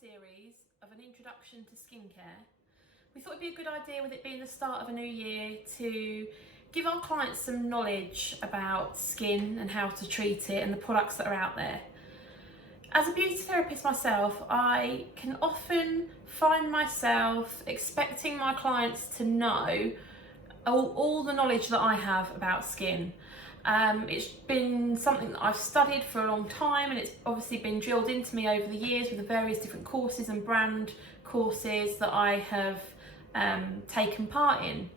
series of an introduction to skincare. We thought it'd be a good idea, with it being the start of a new year, to give our clients some knowledge about skin and how to treat it and the products that are out there. As a beauty therapist myself, I can often find myself expecting my clients to know all the knowledge that I have about skin. It's been something that I've studied for a long time, and it's obviously been drilled into me over the years with the various different courses and brand courses that I have taken part in.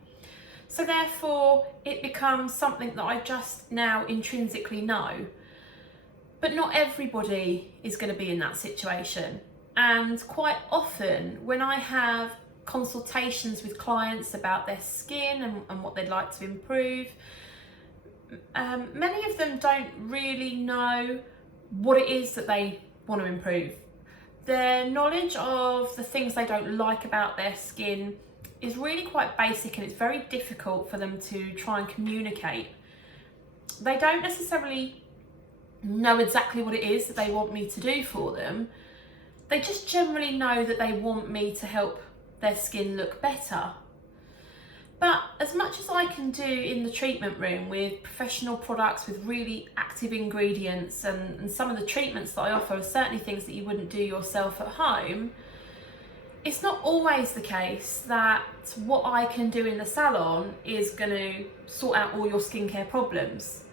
So therefore it becomes something that I just now intrinsically know. But not everybody is going to be in that situation, and quite often when I have consultations with clients about their skin and what they'd like to improve, many of them don't really know what it is that they want to improve. Their knowledge of the things they don't like about their skin is really quite basic, and it's very difficult for them to try and communicate. They don't necessarily know exactly what it is that they want me to do for them. They just generally know that they want me to help their skin look better. But as much as I can do in the treatment room with professional products with really active ingredients, and some of the treatments that I offer are certainly things that you wouldn't do yourself at home, it's not always the case that what I can do in the salon is going to sort out all your skincare problems.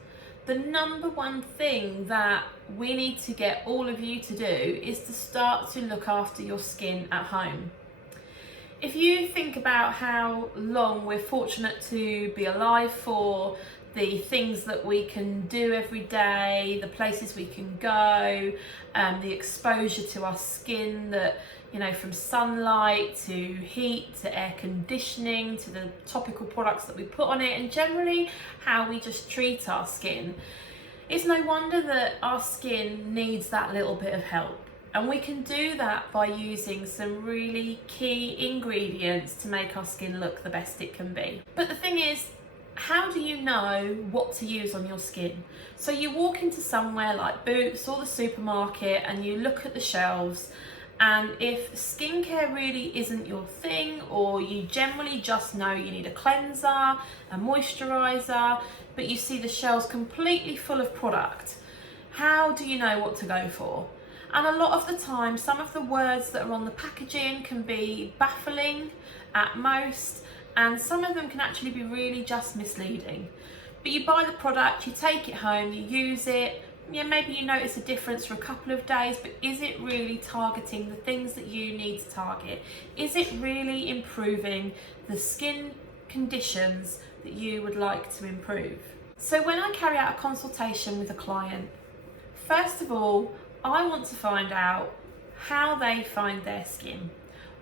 The number one thing that we need to get all of you to do is to start to look after your skin at home. If you think about how long we're fortunate to be alive for, the things that we can do every day, the places we can go, the exposure to our skin, that, you know, from sunlight to heat to air conditioning to the topical products that we put on it, and generally how we just treat our skin, it's no wonder that our skin needs that little bit of help. And we can do that by using some really key ingredients to make our skin look the best it can be. But the thing is, how do you know what to use on your skin? So you walk into somewhere like Boots or the supermarket and you look at the shelves, and if skincare really isn't your thing, or you generally just know you need a cleanser, a moisturiser, but you see the shelves completely full of product, how do you know what to go for? And a lot of the time, some of the words that are on the packaging can be baffling at most, and some of them can actually be really just misleading. But you buy the product, you take it home, you use it, yeah, maybe you notice a difference for a couple of days, but is it really targeting the things that you need to target? Is it really improving the skin conditions that you would like to improve? So when I carry out a consultation with a client, first of all, I want to find out how they find their skin.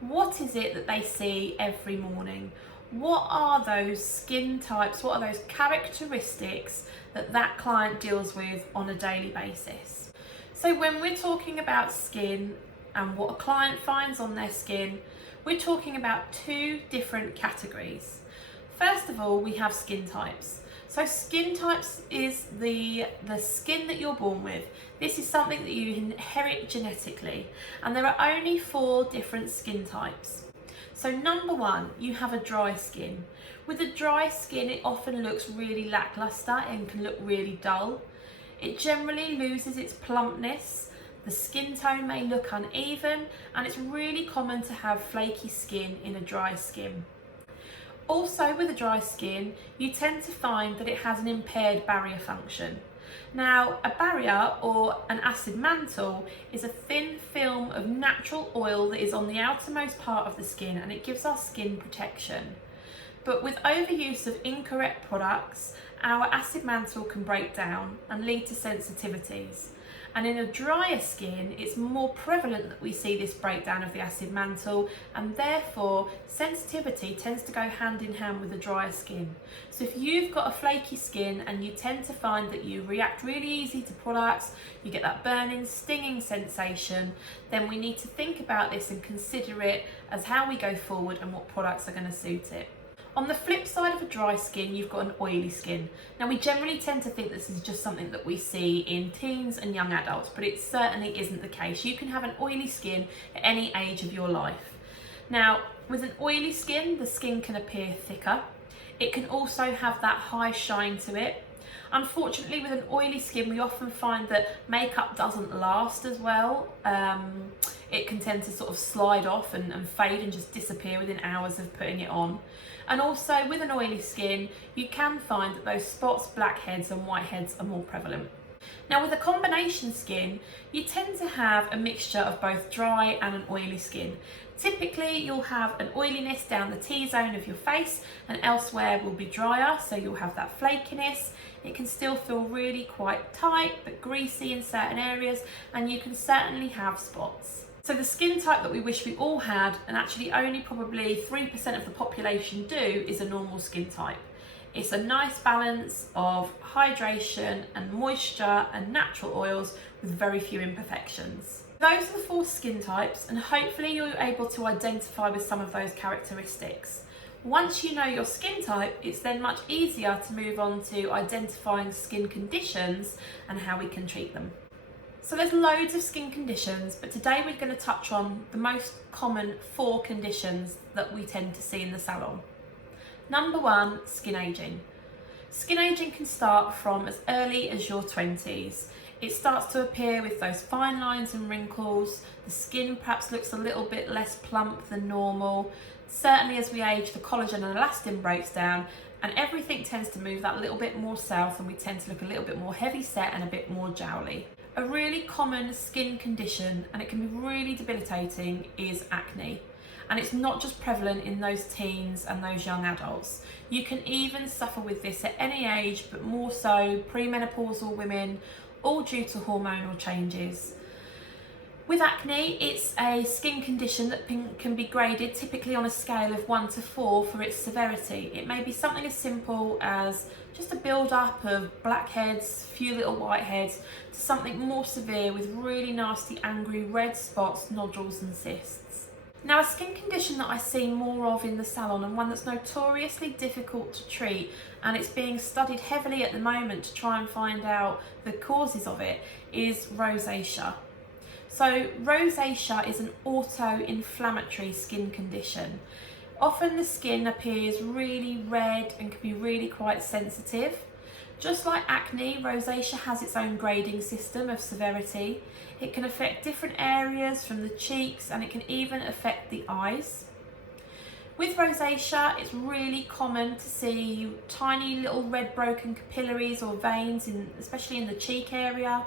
What is it that they see every morning? What are those skin types? What are those characteristics that that client deals with on a daily basis? So when we're talking about skin and what a client finds on their skin, we're talking about two different categories. First of all, we have skin types. So skin types is the skin that you're born with. This is something that you inherit genetically, and there are only 4 different skin types. So number 1, you have a dry skin. With a dry skin, it often looks really lackluster and can look really dull. It generally loses its plumpness, the skin tone may look uneven, and it's really common to have flaky skin in a dry skin. Also, with a dry skin, you tend to find that it has an impaired barrier function. Now, a barrier or an acid mantle is a thin film of natural oil that is on the outermost part of the skin, and it gives our skin protection. But with overuse of incorrect products, our acid mantle can break down and lead to sensitivities. And in a drier skin, it's more prevalent that we see this breakdown of the acid mantle, and therefore sensitivity tends to go hand in hand with a drier skin. So if you've got a flaky skin and you tend to find that you react really easy to products, you get that burning, stinging sensation, then we need to think about this and consider it as how we go forward and what products are going to suit it. On the flip side of a dry skin, you've got an oily skin. Now, we generally tend to think this is just something that we see in teens and young adults, but it certainly isn't the case. You can have an oily skin at any age of your life. Now, with an oily skin, the skin can appear thicker. It can also have that high shine to it. Unfortunately, with an oily skin, we often find that makeup doesn't last as well. It can tend to sort of slide off and fade and just disappear within hours of putting it on. And also with an oily skin, you can find that those spots, blackheads and whiteheads are more prevalent. Now, with a combination skin, you tend to have a mixture of both dry and an oily skin. Typically, you'll have an oiliness down the T-zone of your face and elsewhere will be drier, so you'll have that flakiness. It can still feel really quite tight but greasy in certain areas, and you can certainly have spots. So the skin type that we wish we all had, and actually only probably 3% of the population do, is a normal skin type. It's a nice balance of hydration and moisture and natural oils with very few imperfections. Those are the 4 skin types, and hopefully you're able to identify with some of those characteristics. Once you know your skin type, it's then much easier to move on to identifying skin conditions and how we can treat them. So there's loads of skin conditions, but today we're going to touch on the most common 4 conditions that we tend to see in the salon. Number 1, skin aging. Skin aging can start from as early as your 20s. It starts to appear with those fine lines and wrinkles. The skin perhaps looks a little bit less plump than normal. Certainly as we age, the collagen and elastin breaks down and everything tends to move that little bit more south, and we tend to look a little bit more heavy set and a bit more jowly. A really common skin condition, and it can be really debilitating, is acne. And it's not just prevalent in those teens and those young adults. You can even suffer with this at any age, but more so premenopausal women, all due to hormonal changes. With acne, it's a skin condition that can be graded typically on a scale of 1 to 4 for its severity. It may be something as simple as just a build-up of blackheads, few little whiteheads, to something more severe with really nasty, angry red spots, nodules and cysts. Now, a skin condition that I see more of in the salon, and one that's notoriously difficult to treat, and it's being studied heavily at the moment to try and find out the causes of it, is rosacea. So rosacea is an auto-inflammatory skin condition. Often the skin appears really red and can be really quite sensitive. Just like acne, rosacea has its own grading system of severity. It can affect different areas from the cheeks, and it can even affect the eyes. With rosacea, it's really common to see tiny little red broken capillaries or veins, especially in the cheek area.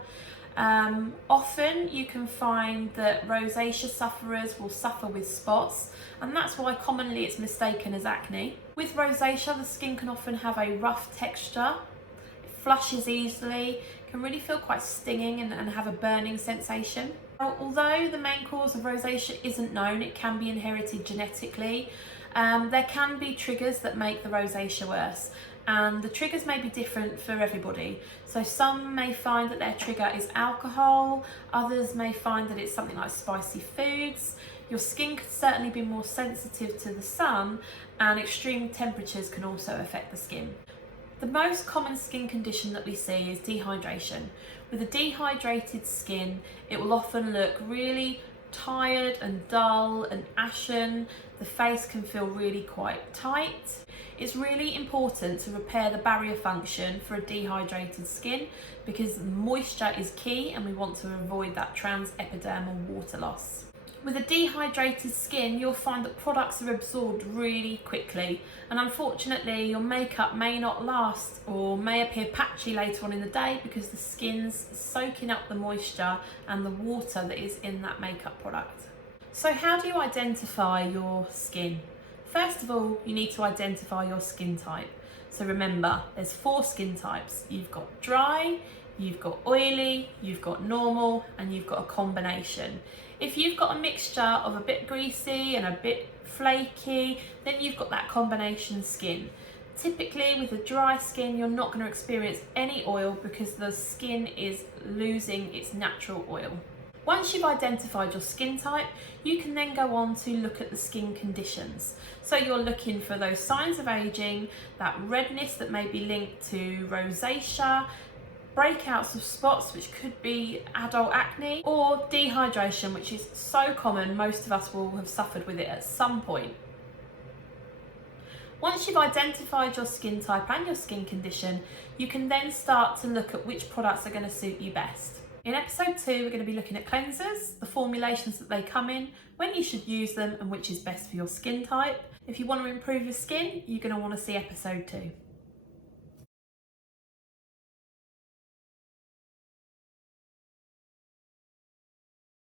Often you can find that rosacea sufferers will suffer with spots, and that's why commonly it's mistaken as acne. With rosacea, the skin can often have a rough texture, it flushes easily, can really feel quite stinging and have a burning sensation. Although the main cause of rosacea isn't known, it can be inherited genetically. There can be triggers that make the rosacea worse, and the triggers may be different for everybody. So some may find that their trigger is alcohol, others may find that it's something like spicy foods. Your skin could certainly be more sensitive to the sun, and extreme temperatures can also affect the skin. The most common skin condition that we see is dehydration. With a dehydrated skin, it will often look really tired and dull and ashen. The face can feel really quite tight. It's really important to repair the barrier function for a dehydrated skin, because moisture is key and we want to avoid that transepidermal water loss. With a dehydrated skin, you'll find that products are absorbed really quickly, and unfortunately your makeup may not last or may appear patchy later on in the day because the skin's soaking up the moisture and the water that is in that makeup product. So how do you identify your skin? First of all, you need to identify your skin type. So remember, there's 4 skin types. You've got dry, you've got oily, you've got normal, and you've got a combination. If you've got a mixture of a bit greasy and a bit flaky, then you've got that combination skin. Typically with a dry skin, you're not going to experience any oil because the skin is losing its natural oil. Once you've identified your skin type, you can then go on to look at the skin conditions. So you're looking for those signs of aging, that redness that may be linked to rosacea, breakouts of spots which could be adult acne, or dehydration, which is so common, most of us will have suffered with it at some point. Once you've identified your skin type and your skin condition, you can then start to look at which products are going to suit you best. In episode 2, we're going to be looking at cleansers, the formulations that they come in, when you should use them and which is best for your skin type. If you want to improve your skin, you're going to want to see episode 2.